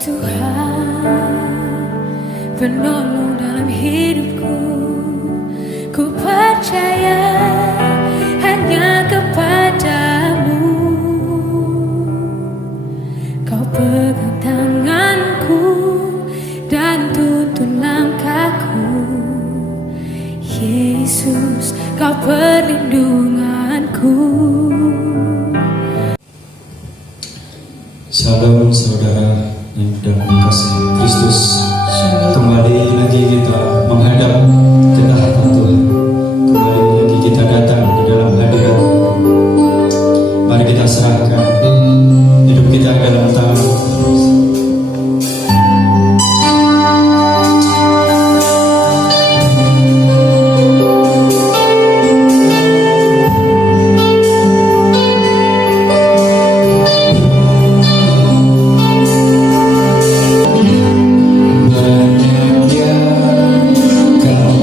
Tuhan, penolong dalam hidupku. Ku percaya hanya kepadamu. Kau pegang tanganku dan tuntun langkahku. Yesus, Kau perlindunganku. Salam saudara yang dalam kasih Kristus. Kembali lagi kita menghadap kehadirat Tuhan. Kembali lagi kita datang di dalam hadirat. Mari kita serahkan hidup kita dalam tangan. Kau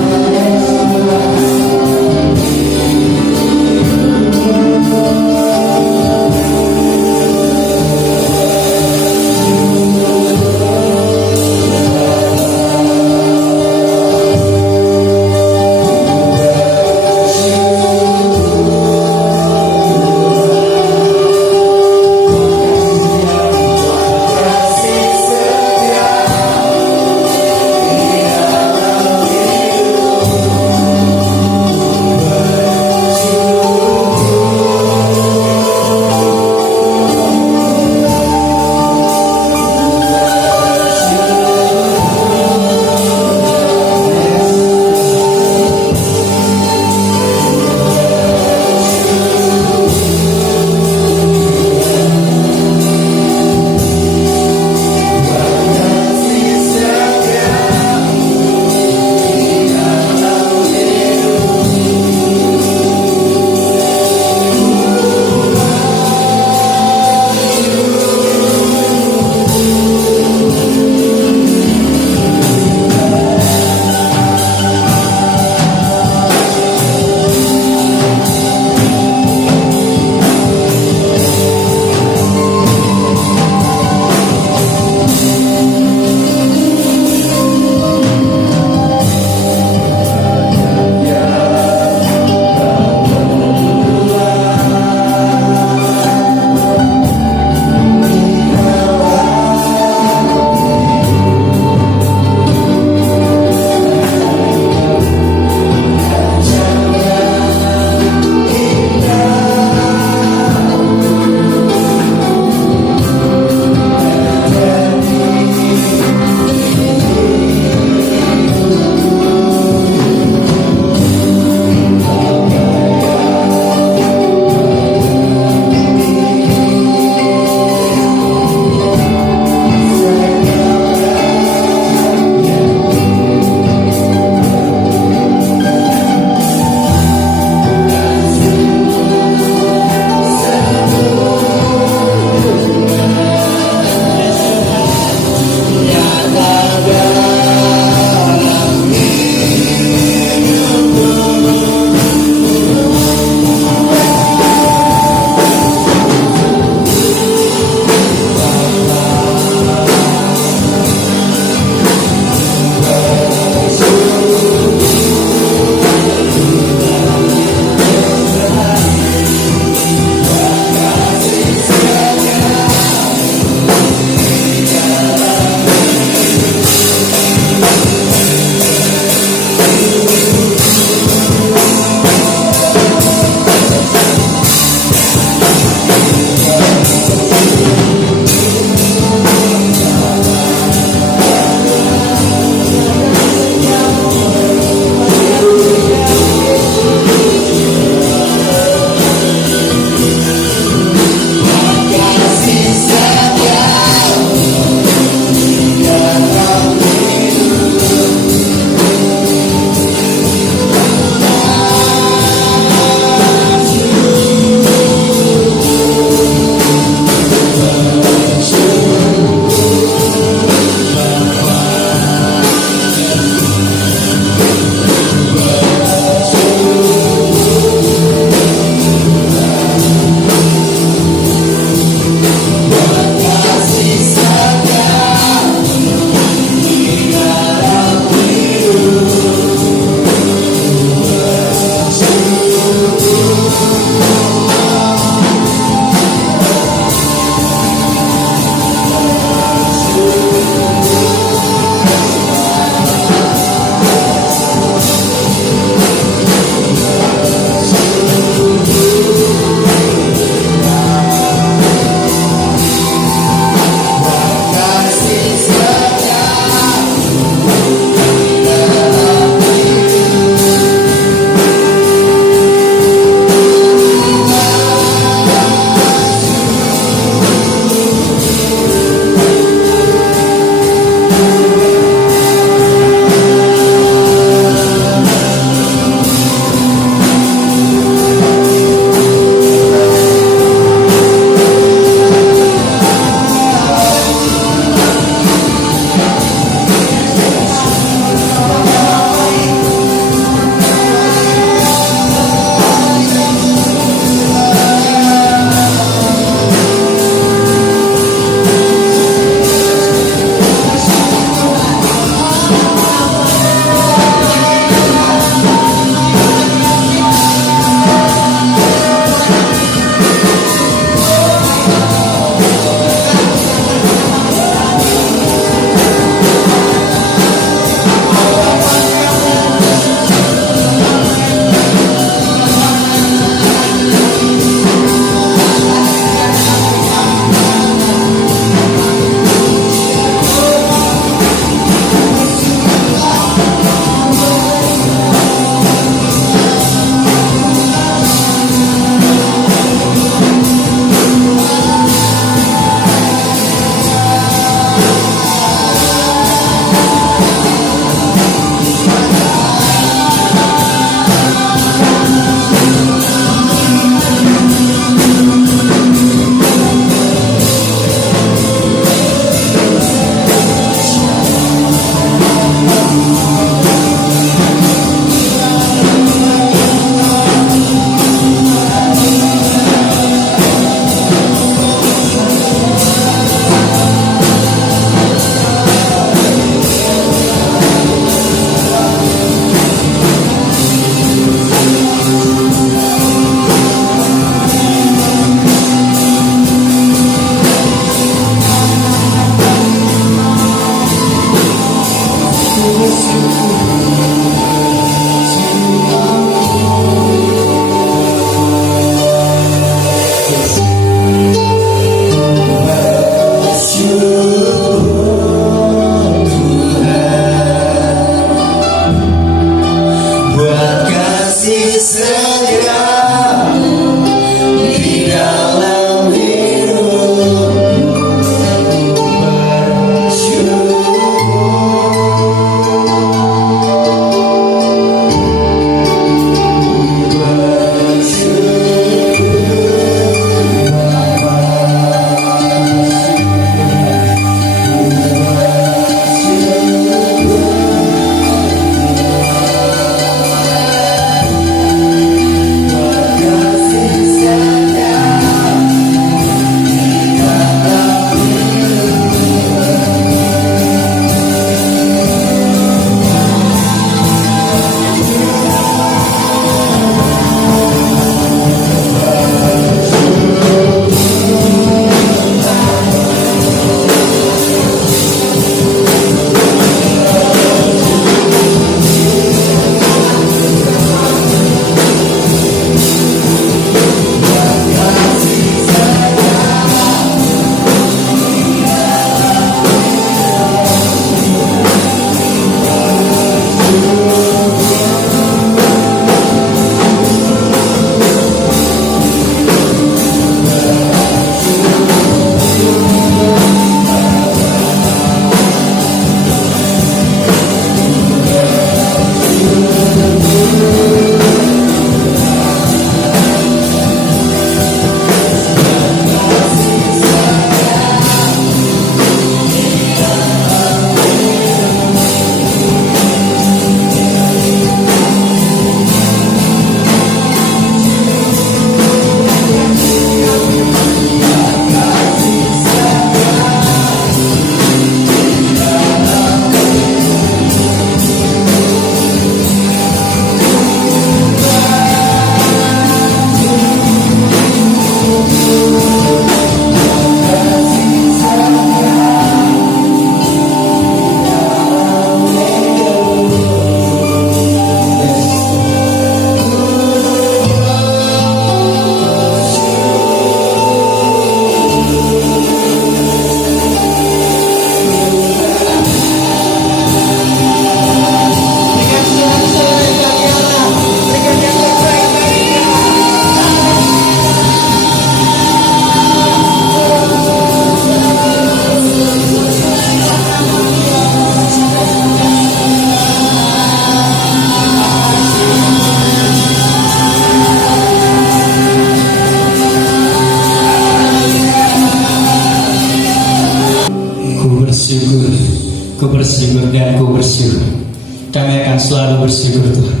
bersyukur Tuhan,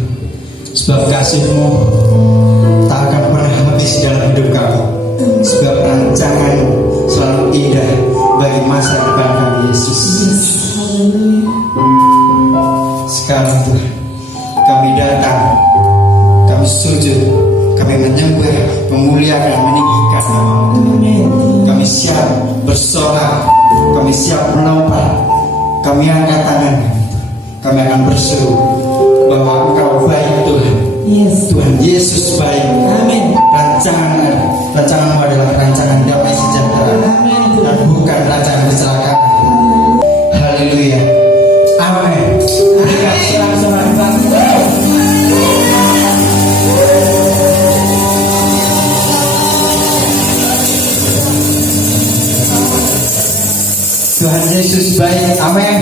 sebab kasih-Mu tak akan pernah habis dalam hidup kami, sebab rancangan-Mu selalu indah bagi masa depan kami, Yesus. Sekarang Tuhan, kami datang, kami sujud, kami menyembah, memuliakan, meninggikan nama-Mu. Kami siap bersorak, kami siap melompat, kami angkat tangan, kami akan berseru bahwa Engkau baik Tuhan. Tuhan Yesus baik. Amin. Rancangan-Mu adalah rancangan damai sejahtera dan bukan rancangan kecelakaan. Haleluya. Amin. Berikan sorak-sorai. Tuhan Yesus baik. Amin.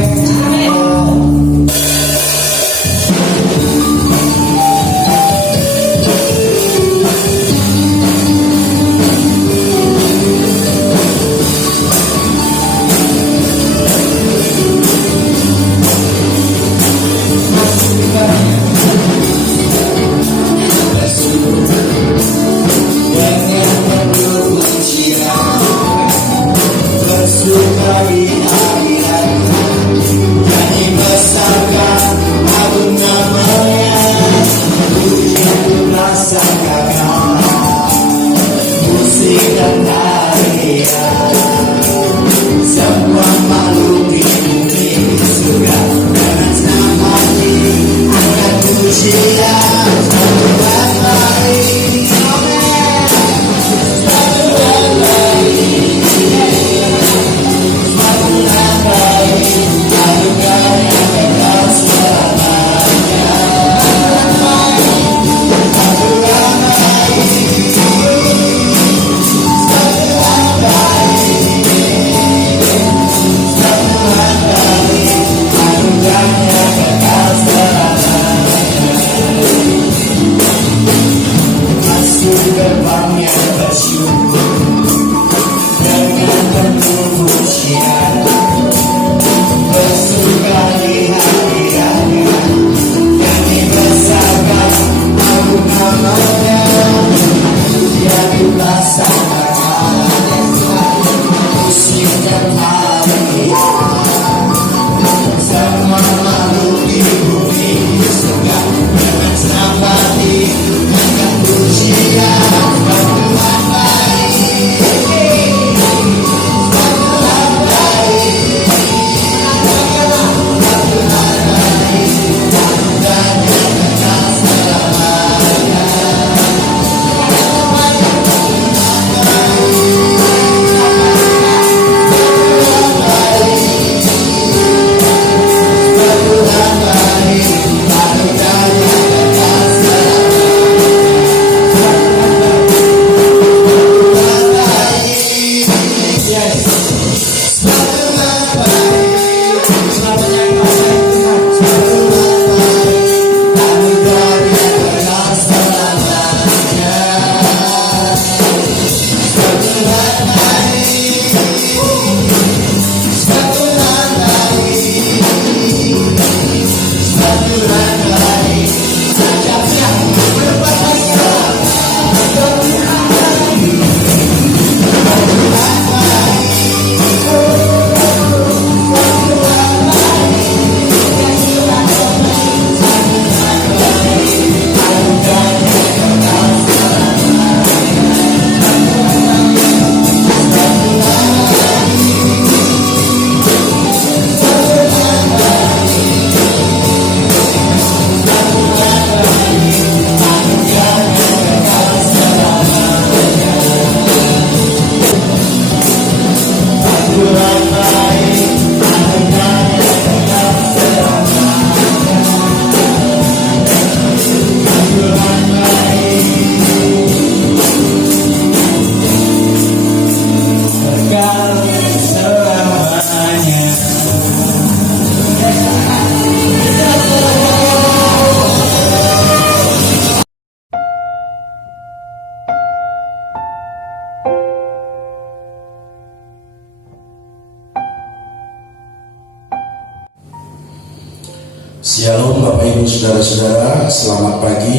Ibu saudara-saudara, selamat pagi.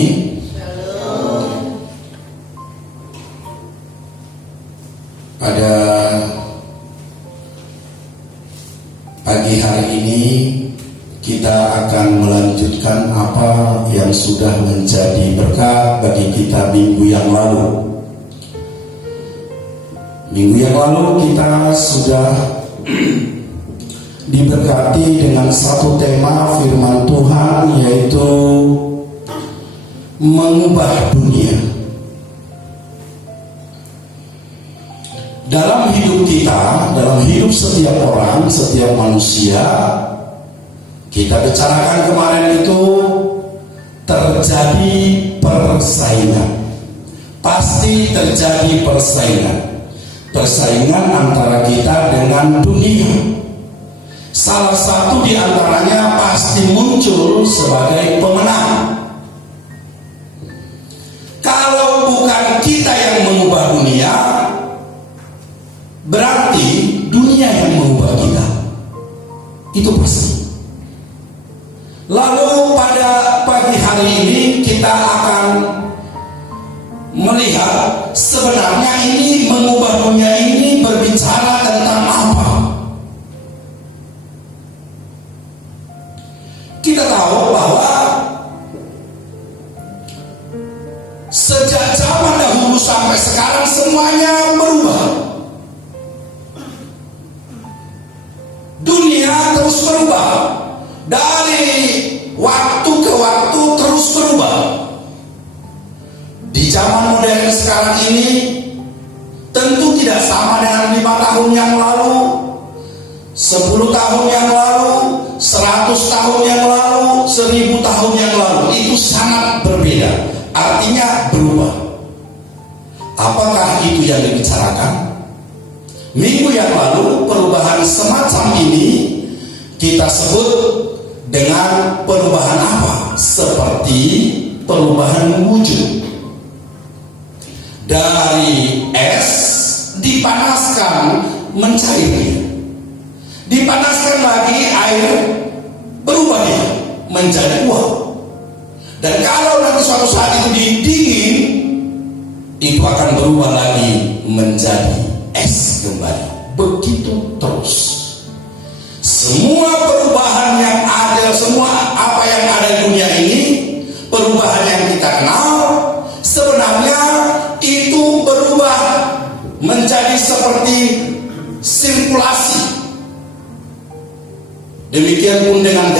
Pada pagi hari ini kita akan melanjutkan apa yang sudah menjadi berkat bagi kita minggu yang lalu. Minggu yang lalu kita sudah diberkati dengan satu tema firman Tuhan, yaitu mengubah dunia. Dalam hidup kita, dalam hidup setiap orang, setiap manusia, kita bicarakan kemarin itu terjadi persaingan. Pasti terjadi persaingan antara kita dengan dunia. Salah satu di antaranya pasti muncul sebagai pemenang. Kalau bukan kita yang mengubah dunia, berarti dunia yang mengubah kita. Itu pasti. Lalu pada pagi hari ini kita akan melihat sebenarnya ini mengubah dunia ini berbicara tentang apa. Kita tahu bahwa sejak zaman dahulu sampai sekarang semuanya berubah. Dunia terus berubah. Dari waktu ke waktu terus berubah. Di zaman modern sekarang ini tentu tidak sama dengan 5 tahun yang lalu, 10 tahun yang lalu, 100 tahun yang lalu, 1000 tahun yang lalu. Itu sangat berbeda. Artinya berubah. Apakah itu yang dibicarakan? Minggu yang lalu perubahan semacam ini kita sebut dengan perubahan apa? Seperti perubahan wujud. Dari es dipanaskan mencair. Dipanaskan lagi air, berubah dia menjadi uap. Dan kalau nanti suatu saat itu didingin, itu akan berubah lagi menjadi es kembali. Begitu terus. Semua perubahan yang ada, semua apa yang ada di dunia ini, perubahan yang kita kenal, sebenarnya itu berubah menjadi seperti sirkulasi. Demikian pun dengan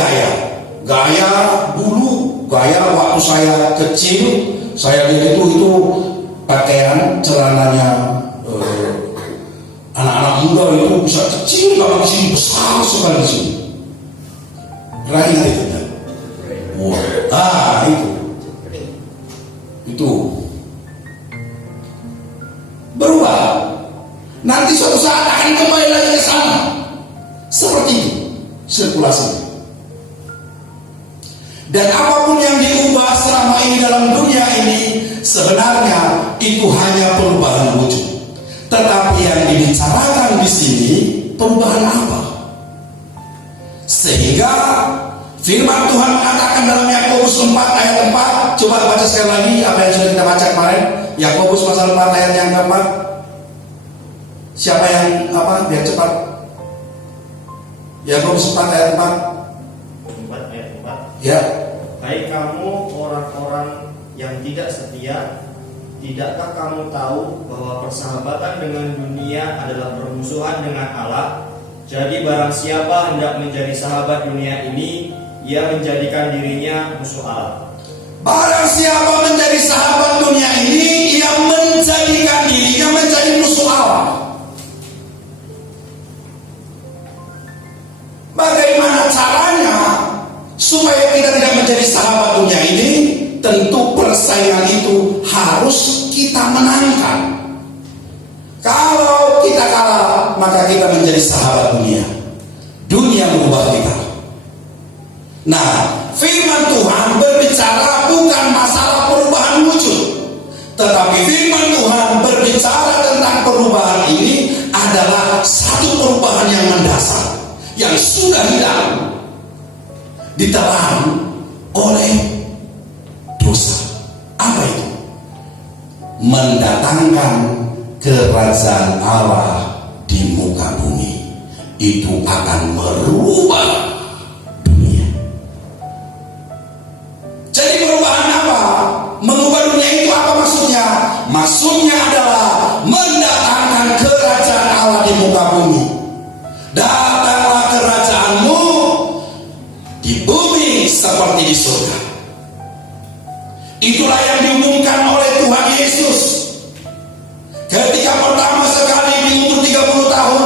gaya dulu, gaya waktu saya kecil, saya lihat itu pakaian celananya anak-anak muda itu bisa kecil, kalau di sini besar sekali di sini. Pernah ingat itu kan? Wah, itu berubah. Nanti suatu saat akan kembali lagi ke sana. Seperti itu sirkulasi. Dan apapun yang diubah selama ini dalam dunia ini, sebenarnya itu hanya perubahan wujud. Tetapi yang dibicarakan di sini perubahan apa? Sehingga firman Tuhan mengatakan dalam Yakobus 4 ayat 4. Coba baca sekali lagi apa yang sudah kita baca kemarin. Yakobus pasal 4 ayat yang keempat. Siapa yang biar cepat. Yakobus 4 ayat 4. 4 ayat 4. Ya. Hai kamu orang-orang yang tidak setia, tidakkah kamu tahu bahwa persahabatan dengan dunia adalah permusuhan dengan Allah? Jadi barang siapa hendak menjadi sahabat dunia ini, ia menjadikan dirinya musuh Allah. Barang siapa menjadi sahabat dunia ini, ia menjadikan dirinya menjadi musuh Allah. Bagaimana caranya supaya kita tidak menjadi sahabat dunia ini? Tentu persaingan itu harus kita menangkan. Kalau kita kalah, maka kita menjadi sahabat dunia. Dunia mengubah kita. Nah, firman Tuhan berbicara bukan masalah perubahan wujud, tetapi firman Tuhan berbicara tentang perubahan ini adalah satu perubahan yang mendasar, yang sudah hilang, ditelan oleh dosa. Apa itu? Mendatangkan kerajaan Allah di muka bumi. Itu akan merubah dunia. Jadi perubahan apa? Mengubah dunia itu apa maksudnya? Maksudnya adalah mendatangkan kerajaan Allah di muka bumi. Datanglah kerajaanmu di bumi seperti di surga. Itulah yang diumumkan oleh Tuhan Yesus ketika pertama sekali di umur 30 tahun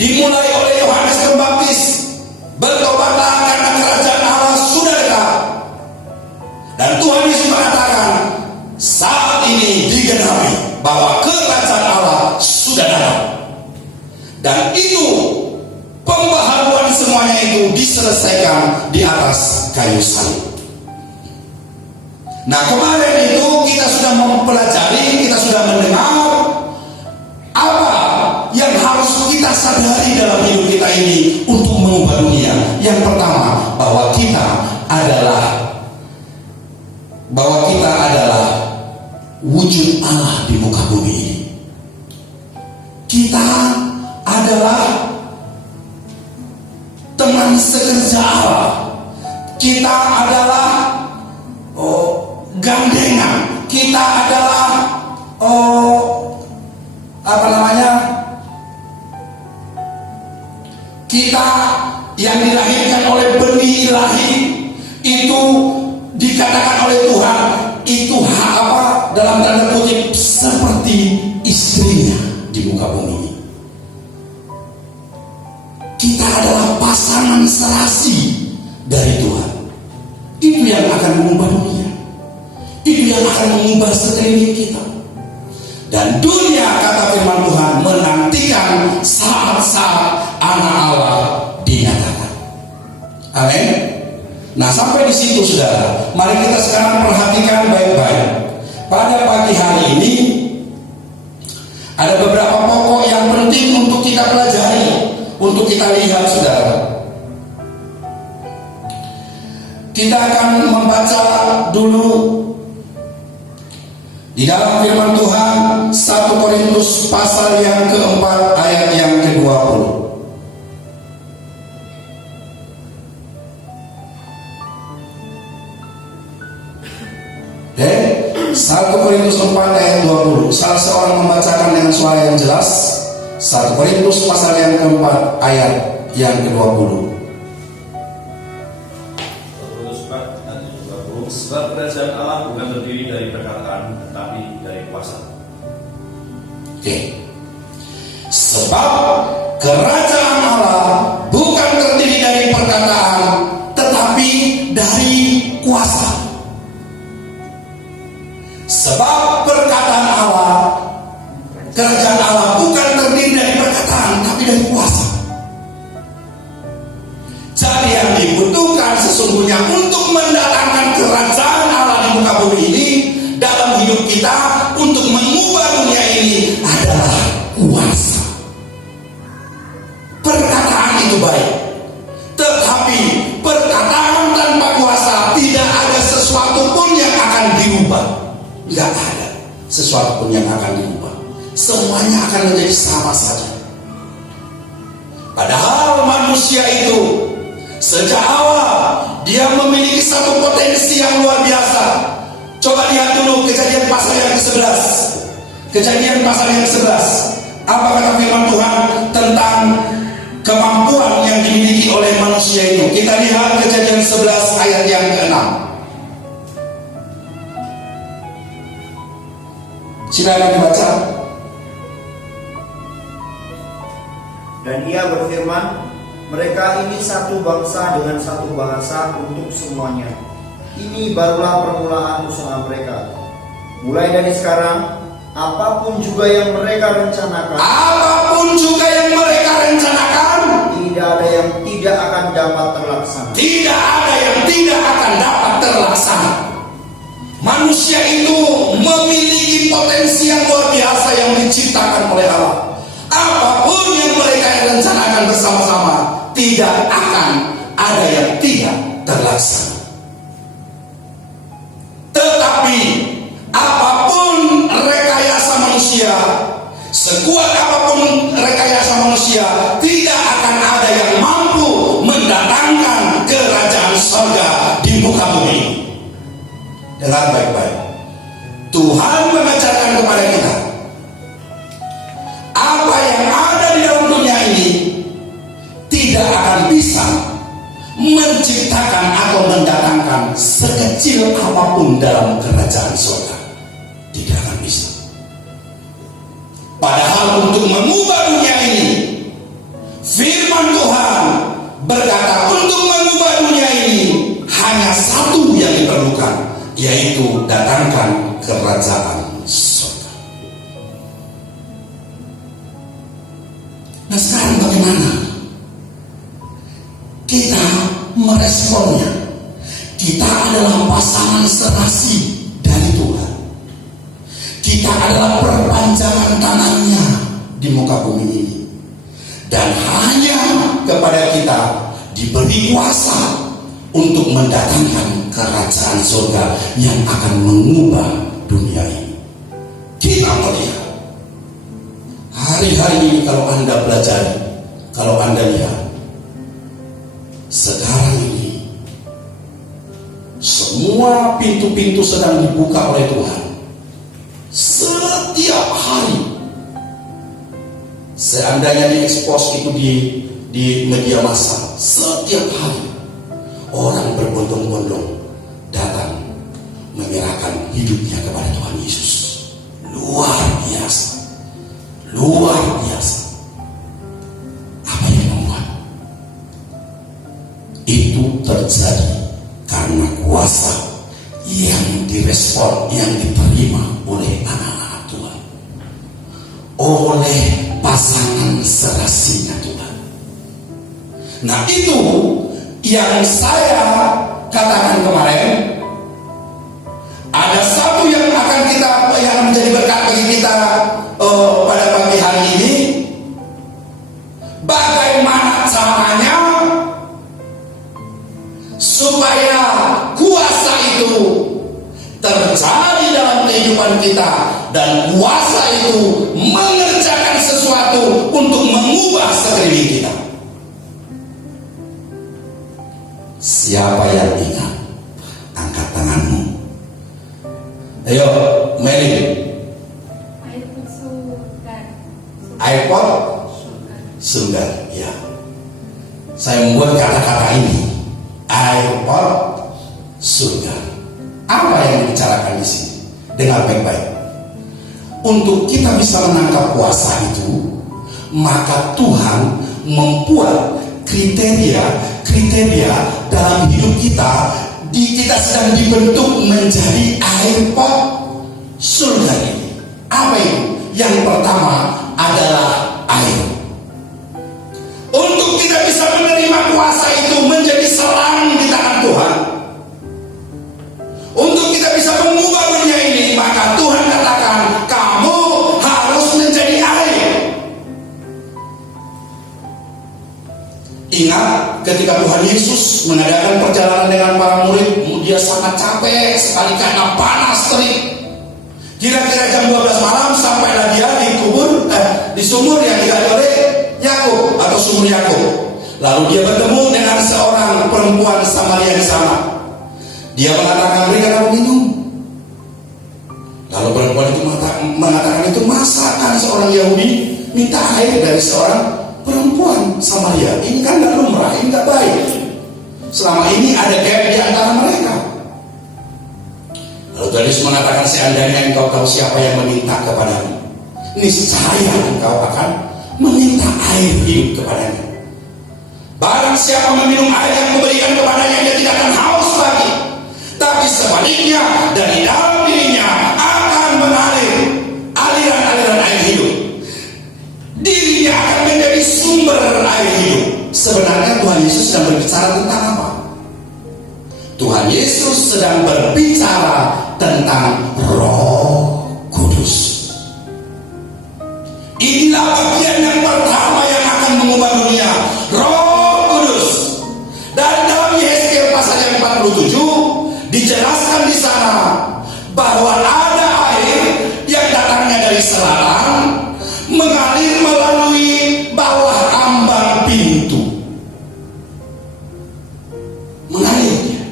dimulai oleh Yohanes Pembaptis, bertobatlah karena kerajaan Allah sudah dekat. Dan Tuhan Yesus mengatakan saat ini digenapi bahwa kerajaan Allah sudah datang. Dan itu pembaharuan semuanya itu diselesaikan di atas kayu salib. Nah, kemarin itu kita sudah mempelajari, kita sudah mendengar apa yang harus kita sadari dalam hidup kita ini untuk mengubah dunia. Yang pertama, bahwa kita adalah wujud Allah di muka bumi ini. Kita adalah teman sekerja Allah. Kita adalah gandengan. Kita adalah kita yang dilahirkan oleh benih ilahi. Itu dikatakan oleh Tuhan itu dalam tanda kutip seperti istrinya di muka bumi ini. Kita adalah pasangan serasi dari Tuhan. Itu yang akan mengubah dunia. Itu yang akan mengubah sekeliling kita. Dan dunia, kata firman Tuhan, menantikan saat-saat anak Allah dinyatakan. Amin. Nah, sampai di situ saudara, mari kita sekarang perhatikan baik-baik. Pada pagi hari ini ada beberapa pokok yang penting untuk kita pelajari, untuk kita lihat saudara. Kita akan membaca dulu di dalam firman Tuhan 1 Korintus pasal yang keempat ayat yang ke-20. Oke, 1 Korintus 4 ayat 20. Salah seorang membacakan dengan suara yang jelas. 1 Korintus pasal yang keempat ayat yang ke-20. Sebab kerajaan Allah bukan terdiri dari perkataan, tetapi dari kuasa. Oke. Sebab kerajaan Allah bukan terdiri dari perkataan, tetapi dari kuasa. Sebab perkataan Allah, kerajaan Allah bukan terdiri dari perkataan, tapi dari kuasa. Jadi yang dibutuhkan sesungguhnya untuk mendatangkan kerajaan Allah di muka bumi ini dalam hidup kita, untuk mengubah dunia ini adalah kuasa. Perkataan itu baik, tetapi perkataan tanpa kuasa tidak ada sesuatu pun yang akan diubah. Tidak ada sesuatu pun yang akan diubah. Semuanya akan menjadi sama saja. Padahal manusia itu sejak awal dia memiliki satu potensi yang luar biasa. Coba lihat dulu Kejadian pasal yang ke-11. Kejadian pasal yang ke-11. Apa kata firman Tuhan tentang kemampuan yang dimiliki oleh manusia itu? Kita lihat Kejadian 11 ayat yang ke-6. Silakan dibaca. Dan ia berfirman, mereka ini satu bangsa dengan satu bahasa untuk semuanya. Ini barulah permulaan usaha mereka. Mulai dari sekarang, apapun juga yang mereka rencanakan, tidak ada yang tidak akan dapat terlaksana. Tidak ada yang tidak akan dapat terlaksana. Manusia itu memiliki potensi yang luar biasa yang diciptakan oleh Allah. Apapun yang mereka rencanakan bersama-sama tidak akan ada yang tidak terlaksana. Tetapi apapun rekayasa manusia, sekuat apapun rekayasa manusia, tidak akan ada yang mampu mendatangkan kerajaan surga di muka bumi. Dengar baik-baik. Tuhan mengajarkan kepada kita, apa yang ada di dalam dunia ini tidak akan bisa menciptakan atau mendatangkan sekecil apapun dalam kerajaan surga. Tidak akan bisa. Padahal untuk mengubah dunia ini, firman Tuhan berkata untuk mengubah dunia ini hanya satu yang diperlukan, yaitu datangkan kerajaan surga. Nah, sekarang bagaimana kita meresponnya? Kita adalah pasangan serasi dari Tuhan. Kita adalah perpanjangan tangannya di muka bumi ini. Dan hanya kepada kita diberi kuasa untuk mendatangkan kerajaan surga yang akan mengubah dunia ini. Kita melihat hari-hari ini, kalau Anda belajar, kalau Anda lihat sekarang ini, semua pintu-pintu sedang dibuka oleh Tuhan. Setiap hari, seandainya diekspos itu di media massa, setiap hari orang berbondong-bondong datang menyerahkan hidupnya kepada Tuhan Yesus. Luar biasa, luar biasa. Apa yang membuat itu terjadi? Karena kuasa yang direspon, yang diterima oleh anak-anak Tuhan, oleh pasangan serasinya Tuhan. Nah, itu yang saya katakan kemarin. Ada satu yang akan yang menjadi berkat bagi kita pada pagi hari ini. Bagaimana caranya supaya kuasa itu terjadi dalam kehidupan kita, dan kuasa itu mengerjakan sesuatu untuk mengubah sekeliling kita. Siapa yang ingat? Angkat tanganmu. Ayo, Meli. iPod surga. Ya. Saya membuat kata-kata ini. iPod surga. Apa yang dibicarakan di sini? Dengar baik-baik. Untuk kita bisa menangkap kuasa itu, maka Tuhan membuat kriteria dalam hidup kita. Kita sedang dibentuk menjadi iPod surga ini. Apa itu? Yang pertama adalah air. Untuk kita bisa menerima kuasa itu menjadi selang di tangan Tuhan, untuk kita bisa mengubah dunia ini, maka Tuhan katakan, kamu harus menjadi air. Ingat ketika Tuhan Yesus mengadakan perjalanan dengan para murid, dia sangat capek sekali karena panas terik. Kira-kira jam 12 malam sampailah dia di sumur yang digali oleh Yakub atau sumur Yakub. Lalu dia bertemu dengan seorang perempuan Samaria di sana. Dia mengatakan, berikan aku minum. Lalu perempuan itu mengatakan, itu masakan seorang Yahudi minta air dari seorang perempuan Samaria. Ini kan gak lumrah, ini gak baik. Selama ini ada gap di antara mereka. Lalu Tuhan Yesus mengatakan, seandainya engkau tahu siapa yang meminta kepadamu, niscaya engkau akan meminta air hidup kepadanya. Barang siapa meminum air yang kuberikan kepadanya, dia tidak akan haus lagi. Tapi sebaliknya, dari dalam dirinya akan mengalir aliran-aliran air hidup. Dirinya akan menjadi sumber air hidup. Sebenarnya Tuhan Yesus sedang berbicara tentang apa? Tuhan Yesus sedang berbicara tentang Roh Kudus. Inilah bagian yang pertama yang akan mengubah dunia. Roh Kudus. Dari dijelaskan di sana bahwa ada air yang datangnya dari selatan mengalir melalui bawah ambang pintu, mengalir.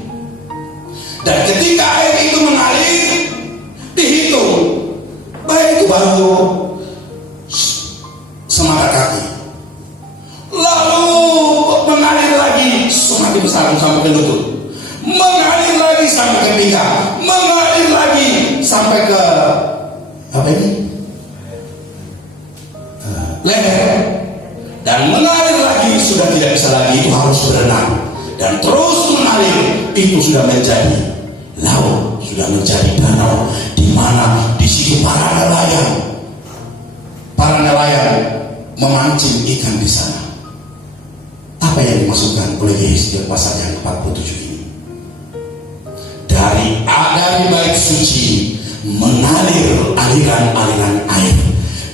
Dan ketika air itu mengalir, dihitung, baik itu baru semata kaki, lalu mengalir lagi semakin besar sampai ke lutut, mengalir lagi sampai ke pinggang, mengalir lagi sampai ke apa ini? Leher, dan mengalir lagi sudah tidak bisa lagi, itu harus berenang, dan terus mengalir, itu sudah menjadi laut, sudah menjadi danau, di mana di situ para nelayan memancing ikan di sana. Apa yang dimaksudkan oleh Yesus di pasal yang 47 ini? Dari bait suci mengalir aliran-aliran air.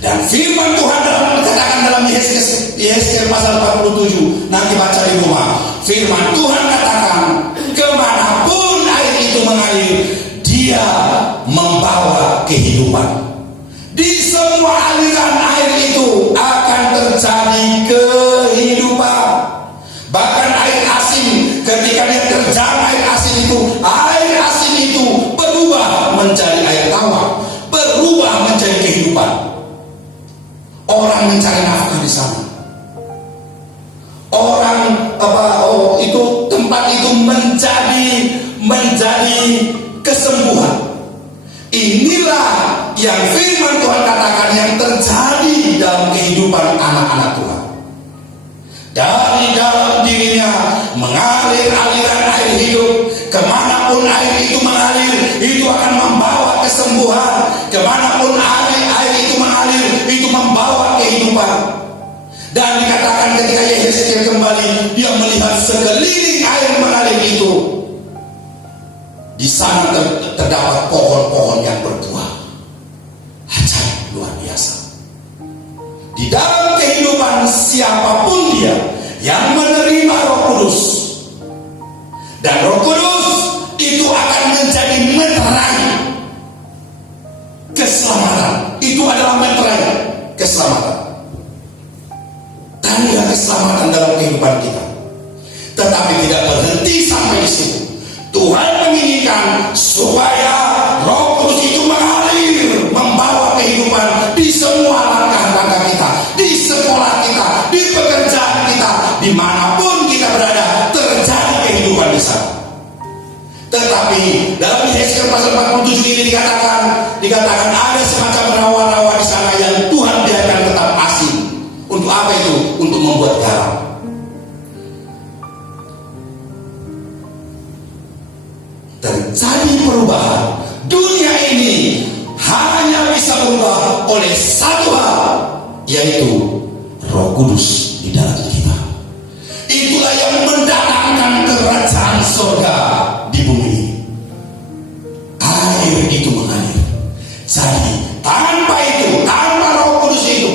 Dan firman Tuhan dikatakan dalam Yesaya pasal 47, nanti baca di rumah. Firman Tuhan katakan, kemanapun air itu mengalir, dia membawa kehidupan. Di semua aliran air itu akan terjadi kehidupan. Bahkan air asin, ketika dia terjang air asin itu berubah menjadi air tawar, berubah menjadi kehidupan. Orang mencari nafkah di sana. Tempat itu menjadi kesembuhan. Inilah yang firman Tuhan katakan yang terjadi dalam kehidupan anak-anak Tuhan. Dari dalam dirinya mengalir aliran air hidup. Kemanapun air itu mengalir, itu akan membawa kesembuhan. Kemanapun air itu mengalir, itu membawa kehidupan. Dan dikatakan ketika Yesaya kembali, dia melihat sekeliling air mengalir itu. Di sana terdapat pohon-pohon yang berbuah. Ajaib, luar biasa. Di dalam kehidupan siapapun dia yang menerima Roh Kudus, dan Roh Kudus itu akan menjadi meterai keselamatan. Itu adalah meterai keselamatan. Tanda keselamatan dalam kehidupan kita. Tetapi tidak berhenti sampai di situ. Tuhan menginginkan supaya Roh Kudus itu mengalir, membawa kehidupan di semua langkah-langkah kita, di sekolah kita, di pekerjaan kita, dimanapun kita berada, terjadi kehidupan di sana. Tetapi dalam Yesaya pasal 47 ini dikatakan ada semacam rawa-rawa di sana yang Tuhan biarkan tetap asin. Untuk apa itu? Untuk membuat garam. Terjadi perubahan. Dunia ini hanya bisa berubah oleh satu hal, yaitu Roh Kudus di dalam kita. Itulah yang mendatangkan kerajaan surga di bumi ini. Air itu mengalir. Jadi tanpa Roh Kudus itu,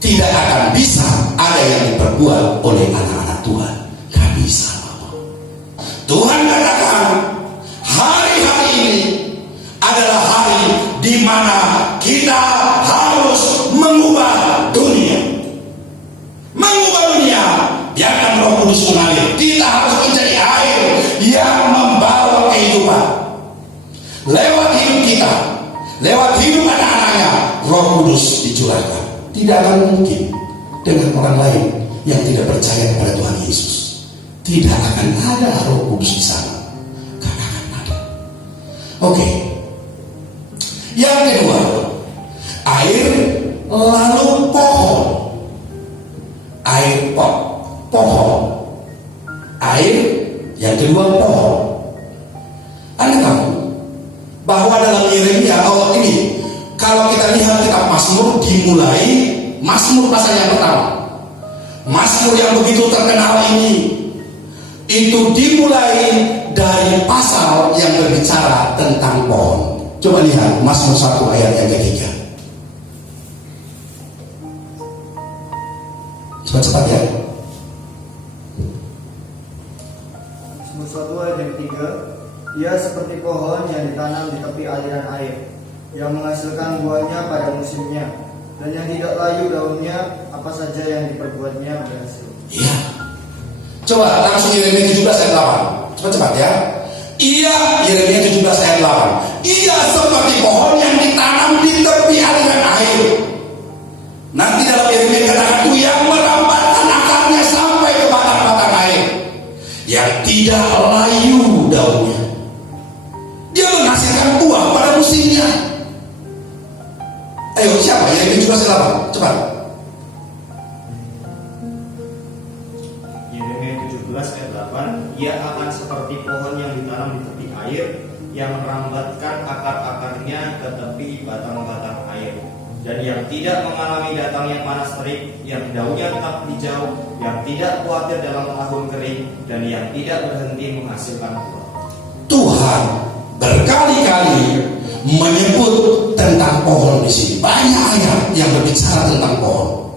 tidak akan bisa ada yang diperbuat oleh anak-anak Tuhan. Gak bisa, Bapak. Tuhan katakan hari-hari ini adalah hari di mana kita harus mengubah dunia. Biarkan Roh Kudus mengalir. Kita harus menjadi air yang membawa kehidupan. Lewat hidup kita, lewat hidup anak-anaknya, Roh Kudus dicurahkan. Tidak akan mungkin dengan orang lain yang tidak percaya kepada Tuhan Yesus. Tidak akan ada Roh Kudus di sana. Tidak akan ada. Oke. Yang kedua, air lalu pohon. Air pohon. Air yang kedua pohon. Anda tahu bahwa dalam Yeremia kalau kita lihat kitab Mazmur, dimulai Mazmur pasal yang pertama. Mazmur yang begitu terkenal ini itu dimulai dari pasal yang berbicara tentang pohon. Coba lihat Mazmur 1 ayat yang ketiga. Cepat-cepat ya. Mazmur 1 ayat yang ketiga. Ia seperti pohon yang ditanam di tepi aliran air, yang menghasilkan buahnya pada musimnya, dan yang tidak layu daunnya, apa saja yang diperbuatnya berhasil. Iya. Coba langsung Yeremia 17 ayat 8. Cepat-cepat ya. Ia, Yeremia 17 ayat 8. Ia seperti pohon yang ditanam di tepi aliran air. Nanti dalam Yeremia katakan itu yang merambatkan akarnya sampai ke batang-batang air, yang tidak layu daunnya. Dia menghasilkan buah pada musimnya. Ayo siapa? Yeremia 17 ayat 8. Cepat. Yeremia 17 ayat 8, ia akan seperti pohon yang ditanam di tepi air, yang merambatkan akar-akarnya ke tepi batang-batang air, dan yang tidak mengalami datangnya panas terik, yang daunnya tetap hijau, yang tidak khawatir dalam tahun kering, dan yang tidak berhenti menghasilkan buah. Tuhan berkali-kali menyebut tentang pohon di sini. Banyak ayat yang berbicara tentang pohon.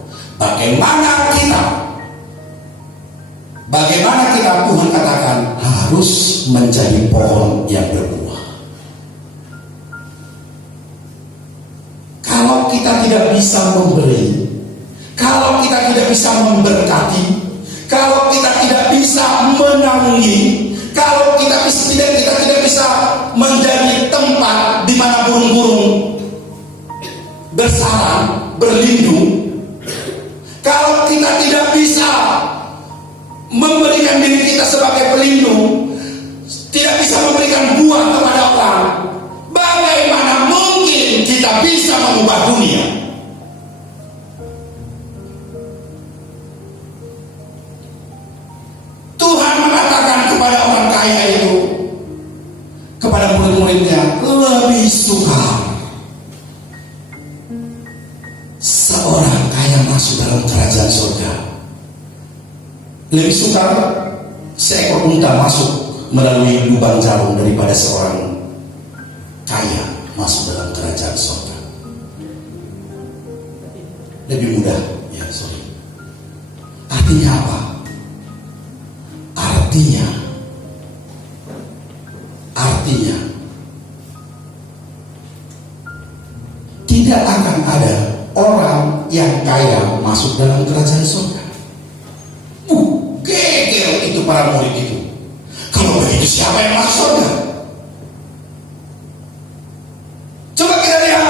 Bagaimana kita Tuhan katakan harus menjadi pohon yang berbuah. Kalau kita tidak bisa memberi, kalau kita tidak bisa memberkati, kalau kita tidak bisa menaungi, kalau kita tidak bisa menjadi tempat di mana burung-burung bersarang, berlindung, kalau kita tidak bisa memberikan diri kita sebagai pelindung, tidak bisa memberikan buah kepada orang, bagaimana mungkin kita bisa mengubah dunia? Tuhan mengatakan kepada orang kaya itu, kepada murid-muridnya, lebih suka seorang kaya masuk dalam kerajaan surga, lebih suka seekor unta masuk melalui lubang jarum daripada seorang kaya masuk dalam kerajaan surga. Lebih mudah, ya sorry. Artinya apa? Artinya tidak akan ada orang yang kaya masuk dalam kerajaan surga. Geger itu para murid itu. Kalau begitu siapa yang masuk surga? Coba kita lihat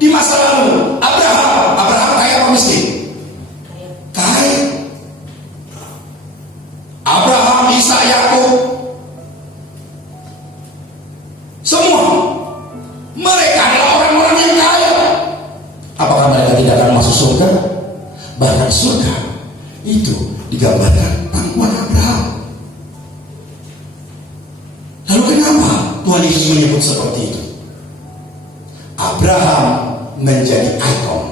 di masa lalu. Abraham kaya apa miskin? Kaya. Abraham, Ishak, Yakub, semua mereka adalah orang-orang yang kaya. Apakah mereka tidak akan masuk surga? Bahkan surga itu digambarkan pangkuan Abraham. Lalu kenapa Tuhan Yesus menyebut seperti itu? Abraham menjadi ikon,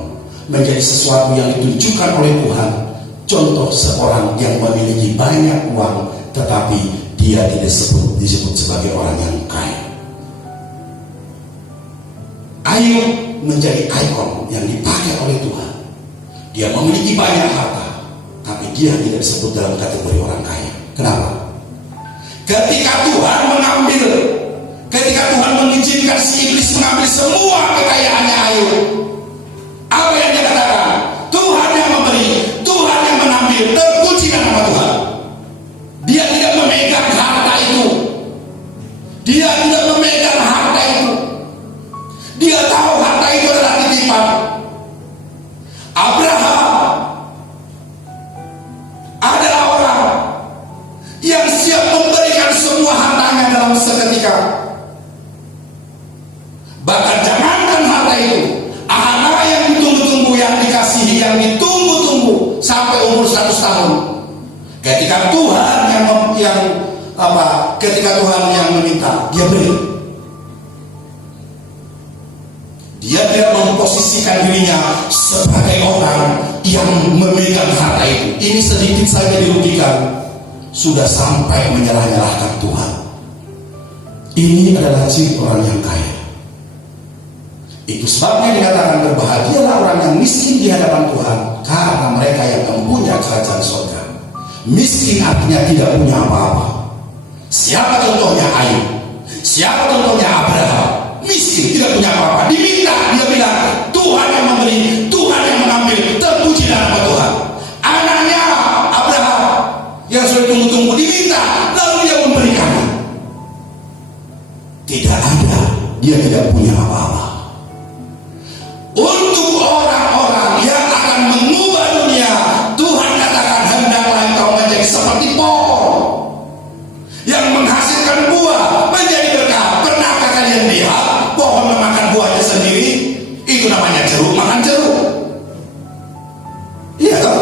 menjadi sesuatu yang ditunjukkan oleh Tuhan. Contoh seorang yang memiliki banyak uang, tetapi dia tidak disebut sebagai orang yang kaya. Ayub menjadi ikon yang dipakai oleh Tuhan. Dia memiliki banyak harta, tapi dia tidak disebut dalam kategori orang kaya. Kenapa? Ketika Tuhan mengizinkan si iblis mengambil semua kekayaannya Ayub, apa yang dia katakan? Tuhan yang memberi, Tuhan yang mengambil. Terpujilah nama Tuhan. Dia tidak memegang harta itu. Dia tidak memegang harta itu. Dia tahu harta itu adalah titipan. Abraham adalah orang yang siap memberikan semua hartanya dalam seketika. Bahkan jangankan harta itu, anak yang ditunggu-tunggu, yang dikasihi, yang ditunggu-tunggu sampai umur 100 tahun. Ketika Tuhan ketika Tuhan yang meminta, dia beri. Dia tidak memposisikan dirinya sebagai orang yang memegang harta itu. Ini sedikit saja dirugikan, sudah sampai menyalah-nyalahkan Tuhan. Ini adalah ciri orang yang kaya. Itu sebabnya dikatakan berbahagialah orang yang miskin di hadapan Tuhan, karena mereka yang mempunyai kerajaan surga. Miskin artinya tidak punya apa-apa. Siapa contohnya? Ayub. Siapa contohnya? Abraham, miskin, tidak punya apa-apa, diminta, dia bilang Tuhan yang memberi, Tuhan yang mengambil, terpuji nama Tuhan. Anaknya Abraham yang sudah tunggu-tunggu diminta, lalu dia memberikan. Tidak ada, dia tidak punya apa-apa. Untuk orang-orang yang akan mengubah dunia, Tuhan katakan hendaklah engkau menjadi seperti pohon yang menghasilkan buah, menjadi berkah. Pernahkah kalian lihat pohon memakan buahnya sendiri? Itu namanya jeruk makan jeruk. Iya kan?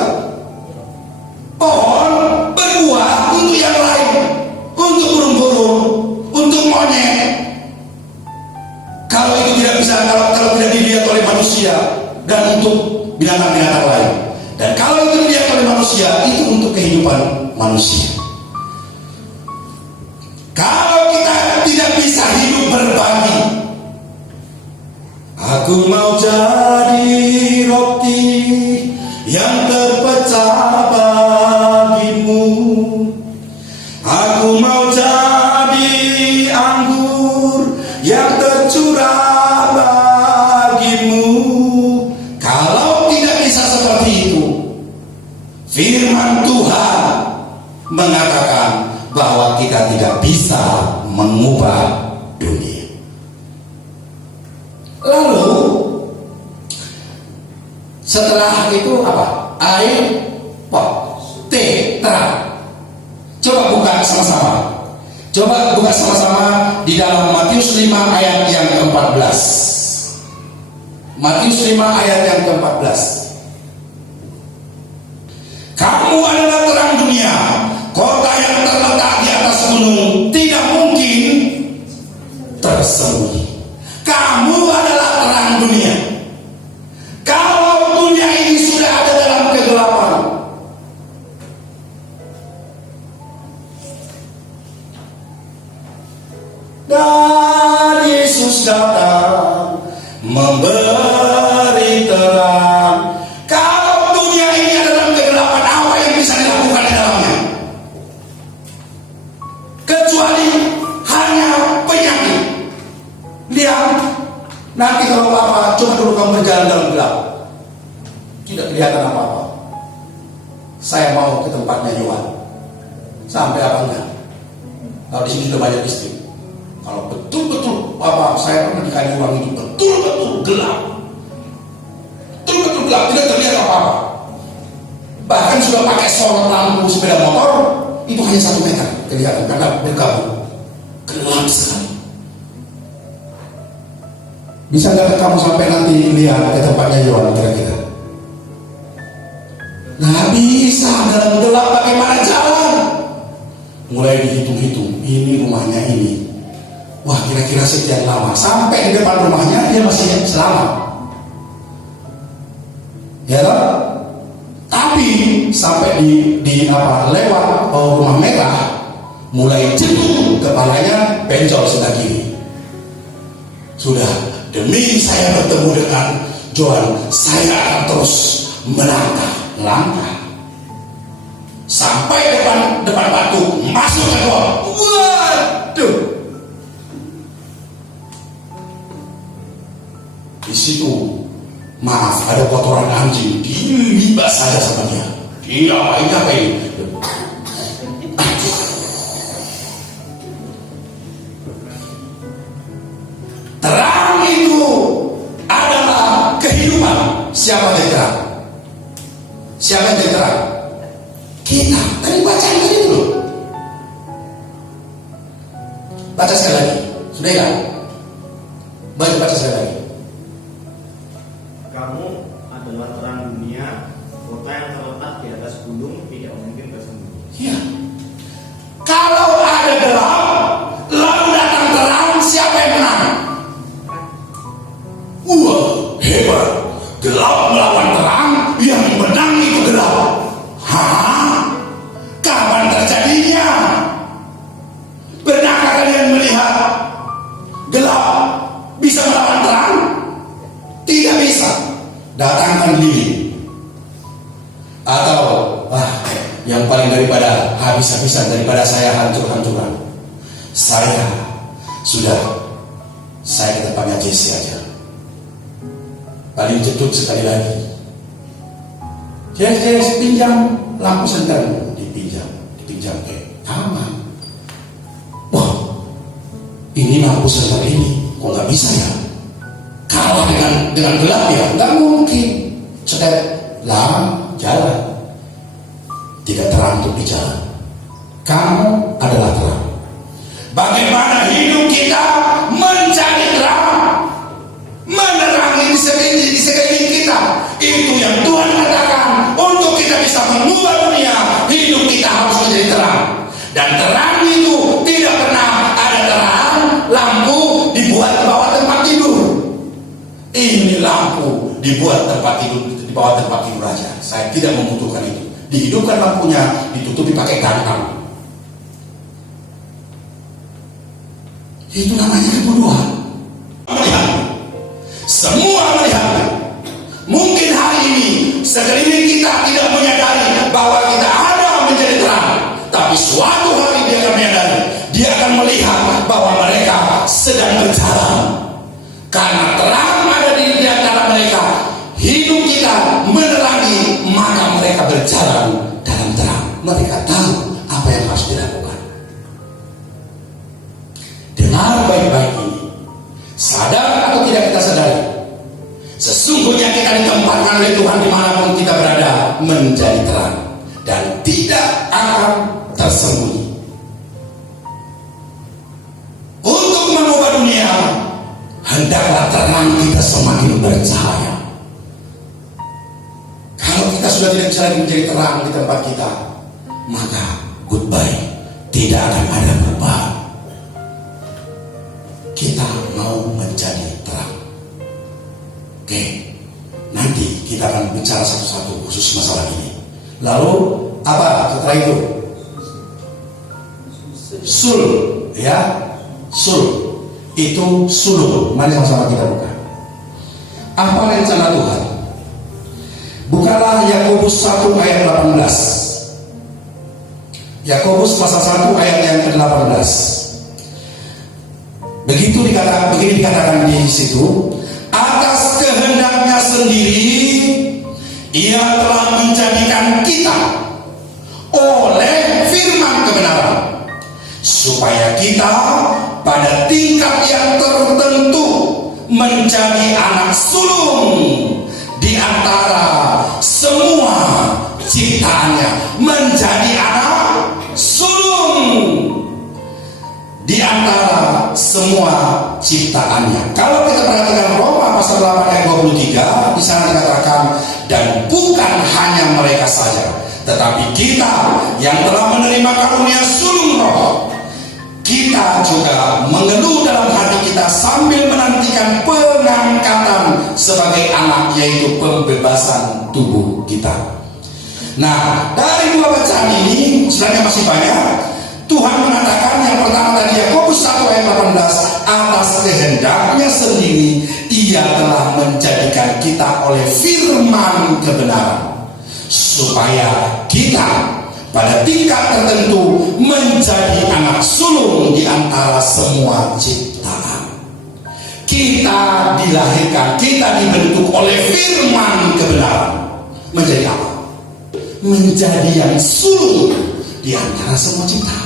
Pohon berbuah untuk yang lain, untuk burung-burung, untuk monyet. Kalau itu tidak bisa, kalau tidak dilihat oleh manusia, dan untuk binatang-binatang lain. Dan kalau itu dilihat oleh manusia, itu untuk kehidupan manusia. Kalau kita tidak bisa hidup berbagi, aku mau jadi roti yang terpecah bagimu. Aku mau jadi anggur yang tercurah bagimu. Kalau tidak bisa seperti itu, firman Tuhan mengatakan bahwa kita tidak bisa mengubah dunia. Lalu setelah itu apa? Air pot, tetra. Coba buka sama-sama. Coba buka sama-sama di dalam Matius 5 ayat yang ke-14. Matius 5 ayat yang ke-14. Kamu adalah terang dunia. Kota yang terletak di atas gunung tidak mungkin tersembunyi. Kamu adalah terang dunia. Kalau dunia ini sudah ada dalam kegelapan, dan Yesus datang memberi terang. Kalau dunia ini ada dalam kegelapan, apa yang bisa dilakukan di dalamnya? Kecuali hanya penyakit. Lihat, nanti kalau apa, coba dulu kamu berjalan dalam gelap, tidak kelihatan apa-apa. Saya mau ke tempatnya Yohan. Sampai apa enggak? Kalau di sini sudah banyak istri. Kalau betul-betul apa, saya pernah dikasih uang itu betul-betul gelap, betul-betul gelap, tidak terlihat apa-apa. Bahkan sudah pakai sorot lampu sepeda motor, itu hanya 1 meter kelihatan karena berkabut, gelap sekali. Bisa nggak kamu sampai nanti lihat ke tempatnya Yohan kira-kira? Nggak bisa, dalam gelap bagaimana jalan? Mulai dihitung-hitung, ini rumahnya ini. Wah, kira-kira sekian lama. Sampai di depan rumahnya dia masih selamat. Ya kan? Tapi sampai di apa, lewat rumah merah, mulai jatuh kepalanya, benjol sebelah kiri. Sudah, demi saya bertemu dengan Johan, saya akan terus melangkah sampai depan batu, masuk ke gua. Waduh, di situ maaf ada kotoran anjing, dilibas saja sama dia. Dia apa ini? Terang itu adalah kehidupan. Siapa yang terang? Siapa yang terang? Kita. Tadi bacaan tadi dulu. Baca sekali lagi. Sudah ya? Baca sekali lagi. Kamu adalah terang dunia. Kota yang terletak di atas gunung tidak mungkin tersembunyi. Ya. Kalau ada gelap, lalu datang terang, siapa yang menang? Wah, hebat. Gelap melawan terang, yang menang itu gelap. Hah? Kapan terjadinya? Pernahkah kalian melihat gelap bisa melawan terang? Tidak bisa. Datangkan lilin. Atau yang paling daripada habis-habisan, daripada saya hancur-hancuran, saya Sudah, saya ke tempatnya Jesse aja. Paling ceduk sekali lagi. Jesse pinjam lampu sentermu. Dipinjam aman. Wah, ini lampu senter ini kok nggak bisa ya? Kalah dengan gelap ya? Nggak mungkin. Cetek lah jalan. Tidak terang untuk di jalan. Kamu adalah terang. Bagaimana hidup kita menjadi terang, menerangi di sekeliling kita. Itu yang Tuhan katakan. Untuk kita bisa mengubah dunia, hidup kita harus menjadi terang. Dan terang itu tidak pernah ada terang lampu dibuat di bawah tempat tidur. Ini lampu dibuat tempat tidur, di bawah tempat tidur aja. Saya tidak membutuhkan itu. Dihidupkan lampunya, ditutupi pakai gantang. Itu namanya kebodohan. Melihat, semua melihat. Mungkin hari ini sekeliling kita tidak menyadari bahwa kita ada menjadi terang, tapi suatu hari dia akan menyadari, dia akan melihat bahwa mereka sedang berjalan. Karena terang ada di antara mereka, hidup kita menerangi, maka mereka berjalan dalam terang. Mereka tahu apa yang harus dilakukan. Dengar baik-baik ini. Sadar atau tidak kita sadari, sesungguhnya kita ditempatkan oleh Tuhan dimanapun kita berada menjadi terang dan tidak akan tersembunyi. Untuk mengubah dunia, hendaklah terang kita semakin bercahaya. Kalau kita sudah tidak bisa lagi menjadi terang di tempat kita, maka goodbye, tidak akan ada perubahan. Kita mau menjadi terang. Oke, nanti kita akan bicara satu-satu khusus masalah ini. Lalu apa setelah itu? Sul, ya, sul. Itu suluk. Mari sama-sama kita buka. Apa rencana Tuhan? Bukalah Yakobus 1 ayat 18. Yakobus pasal 1 ayat yang ke-18. Begini dikatakan di situ, atas kehendaknya sendiri Ia telah menjadikan kita oleh firman kebenaran, supaya kita pada tingkat yang tertentu menjadi anak sulung di antara semua ciptaannya. Menjadi anak sulung di antara semua ciptaannya. Kalau kita perhatikan Roma pasal 8 ayat 23, di sana dikatakan, dan bukan hanya mereka saja, tetapi kita yang telah menerima karunia sulung roh, kita juga mengeluh dalam hati kita sambil menantikan pengangkatan sebagai anak, yaitu pembebasan tubuh kita. Nah, dari dua bacaan ini sebenarnya masih banyak. Tuhan mengatakan yang pertama tadi, Yakobus 1 ayat 18, atas kehendaknya sendiri Ia telah menjadikan kita oleh firman kebenaran, supaya kita pada tingkat tertentu menjadi anak sulung di antara semua ciptaan. Kita dilahirkan, kita dibentuk oleh firman kebenaran. Menjadi apa? Menjadi yang sulung di antara semua ciptaan.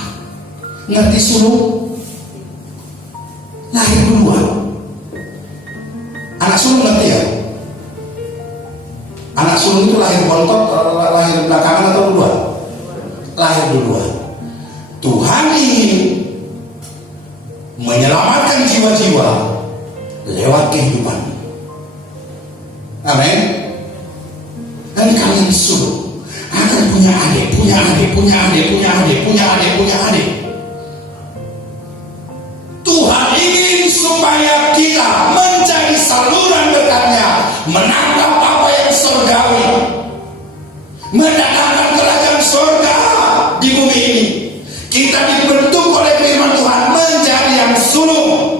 Ngerti sulung? Lahir duluan. Anak sulung ngerti ya? Anak sulung itu lahir bontot, lahir belakangan atau duluan? Lahir duluan. Tuhan ingin menyelamatkan jiwa-jiwa lewat kehidupan. Amin. Dan kalian sulung akan punya adik, punya adik, punya adik, punya adik, punya adik, punya adik. Tuhan ingin supaya kita menjadi saluran berkat-Nya, menangkap apa yang surgawi, mendatangkan kerajaan surga di bumi ini. Kita dibentuk oleh firman Tuhan menjadi yang sulung,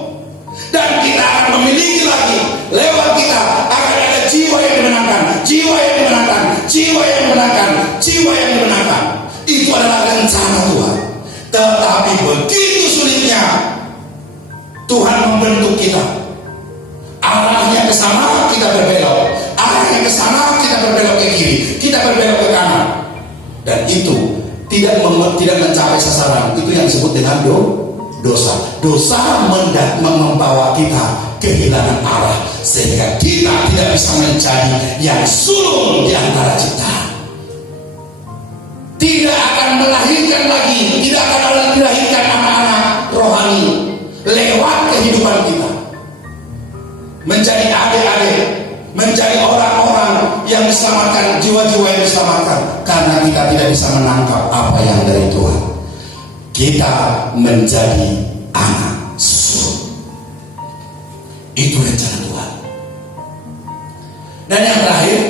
dan kita akan memiliki lagi, lewat kita akan ada jiwa yang dimenangkan, jiwa yang dimenangkan, jiwa yang dimenangkan, jiwa yang dimenangkan. Itu adalah rencana Tuhan. Tetapi begitu sulitnya Tuhan membentuk kita. Arahnya ke sana, kita berbelok. Arahnya ke sana, kita berbelok ke kiri. Kita berbelok ke kanan. Dan itu tidak mencapai sasaran. Itu yang disebut dengan dosa. Dosa membawa kita kehilangan arah, sehingga kita tidak bisa menjadi yang sulung di antara ciptaan. Tidak akan melahirkan lagi, tidak akan dilahirkan anak-anak rohani lewat kehidupan kita, menjadi adik-adik, menjadi orang-orang yang diselamatkan, jiwa-jiwa yang diselamatkan, karena kita tidak bisa menangkap apa yang dari Tuhan. Kita menjadi anak sulung. Itu rencana Tuhan. Dan yang terakhir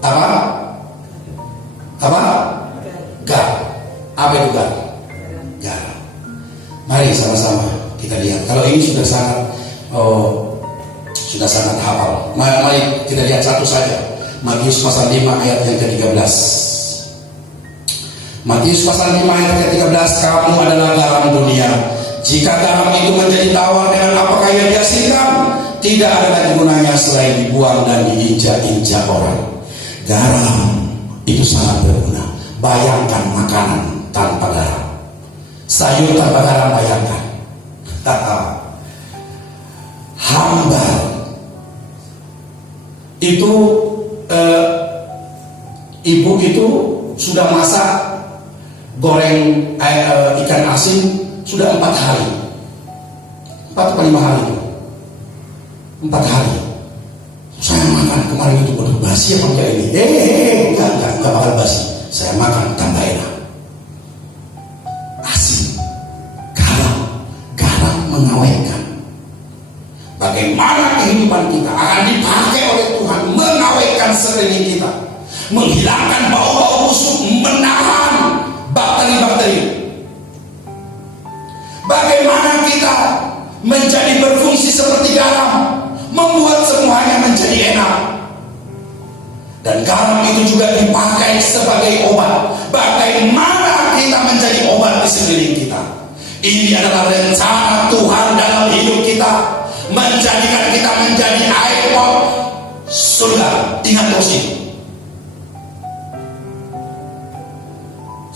apa? Garam. Apa itu garam? Garam. Mari sama-sama kita lihat. Kalau ini sudah sangat hafal. Mari kita lihat satu saja. Matius pasal 5 ayat yang ke-13. Matius pasal 5 ayat ke-13, kamu adalah garam dunia. Jika garam itu menjadi tawar, dengan apakah ia dihasilkan? Tidak ada lagi gunanya selain dibuang dan diinjak-injak orang. Garam itu sangat berguna. Bayangkan makanan tanpa garam, sayur tanpa garam, bayangkan. Hambar itu ibu itu sudah masak goreng ikan asin sudah 4 hari, 4 atau 5 hari, 4 hari. Saya makan kemarin itu udah basi apa enggak ini? Enggak bakal basi. Saya makan tambah enak. Asin, garam mengawetkan. Bagaimana kehidupan kita akan dipakai oleh Tuhan mengawetkan sekeliling kita, menghilangkan bau-bau busuk, menahan bakteri-bakteri. Bagaimana kita menjadi berfungsi seperti garam, membuat semuanya menjadi enak. Dan garam itu juga dipakai sebagai obat. Bagaimana kita menjadi obat di sekeliling kita. Ini adalah rencana Tuhan dalam hidup kita, menjadikan kita menjadi air pot surga. Ingat terus ini.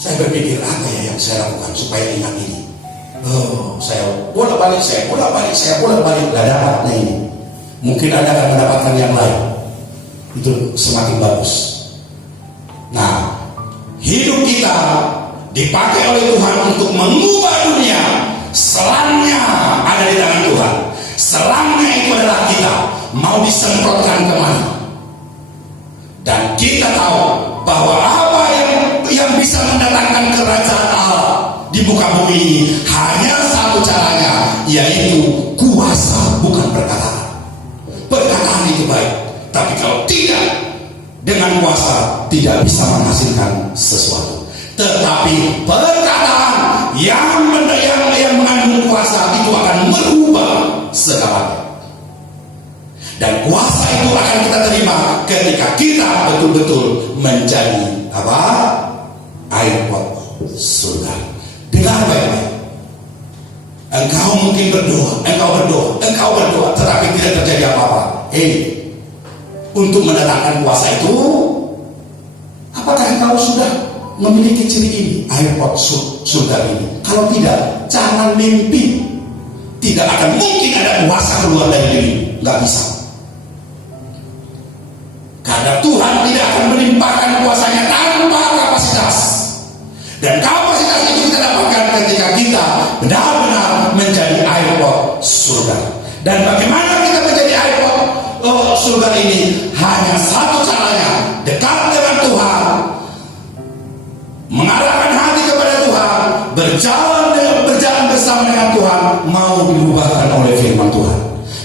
Saya berpikir apa ya yang saya lakukan supaya ingat ini. Saya bolak-balik, gak dapatnya ini. Mungkin Anda akan mendapatkan yang lain. Itu semakin bagus. Nah, hidup kita dipakai oleh Tuhan untuk mengubah dunia. Selangnya ada di tangan Tuhan. Selangnya itu adalah kita. Mau disemprotkan kemana? Dan kita tahu bahwa apa yang bisa mendatangkan kerajaan Allah di muka bumi ini hanya satu caranya, yaitu kuasa, bukan perkataan. Perkataan itu baik, tapi kalau tidak dengan kuasa tidak bisa menghasilkan sesuatu. Tetapi perkataan yang mengandung kuasa itu akan merubah segalanya. Dan kuasa itu akan kita terima ketika kita betul-betul menjadi apa? Air pot surga. Dengar baik-baik. Engkau mungkin engkau berdoa, tetapi tidak terjadi apa-apa. Untuk mendatangkan kuasa itu, apakah engkau sudah memiliki ciri ini, air pot surga ini? Kalau tidak, jangan mimpi. Tidak akan mungkin ada kuasa keluar dari diri, nggak bisa. Karena Tuhan tidak akan melimpahkan kuasanya tanpa kapasitas. Dan kapasitas itu kita dapatkan ketika kita benar-benar menjadi air pot surga. Dan bagaimana kita menjadi air pot surga ini? Hanya satu caranya, dekat dengan Tuhan, mengarahkan hati kepada Tuhan, berjalan bersama dengan Tuhan, mau dirubahkan oleh firman Tuhan.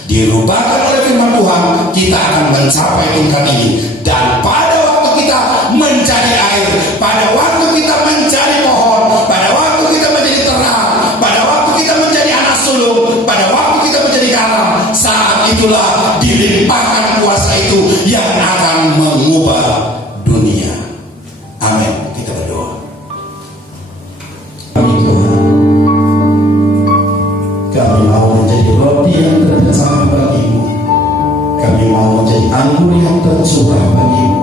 Dirubahkan oleh firman Tuhan, kita akan mencapai tingkat ini. Dan pada waktu kita menjadi air, pada waktu kita menjadi pohon, pada waktu kita menjadi terang, pada waktu kita menjadi anak sulung, pada waktu kita menjadi garam, saat itulah dilimpahkan kuasa itu yang akan mengubah dunia. Amin. Kita berdoa. Amin Tuhan, kami mau makmur yang tercurah bagimu.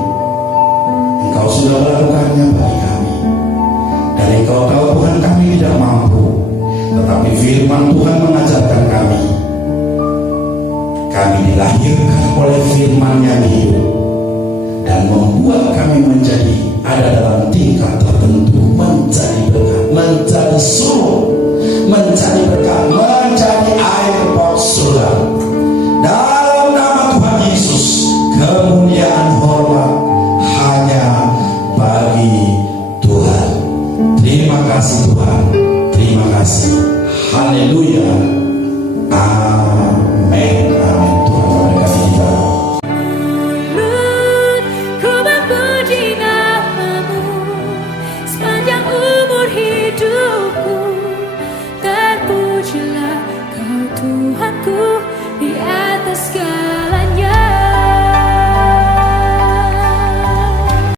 Engkau sudah melakukannya bagi kami. Dan Engkau tahu Tuhan kami tidak mampu, tetapi firman Tuhan mengajarkan kami. Kami dilahirkan oleh firman yang hidup dan membuat kami menjadi ada dalam tingkat tertentu, menjadi berkat, menjadi sulung, menjadi berkat.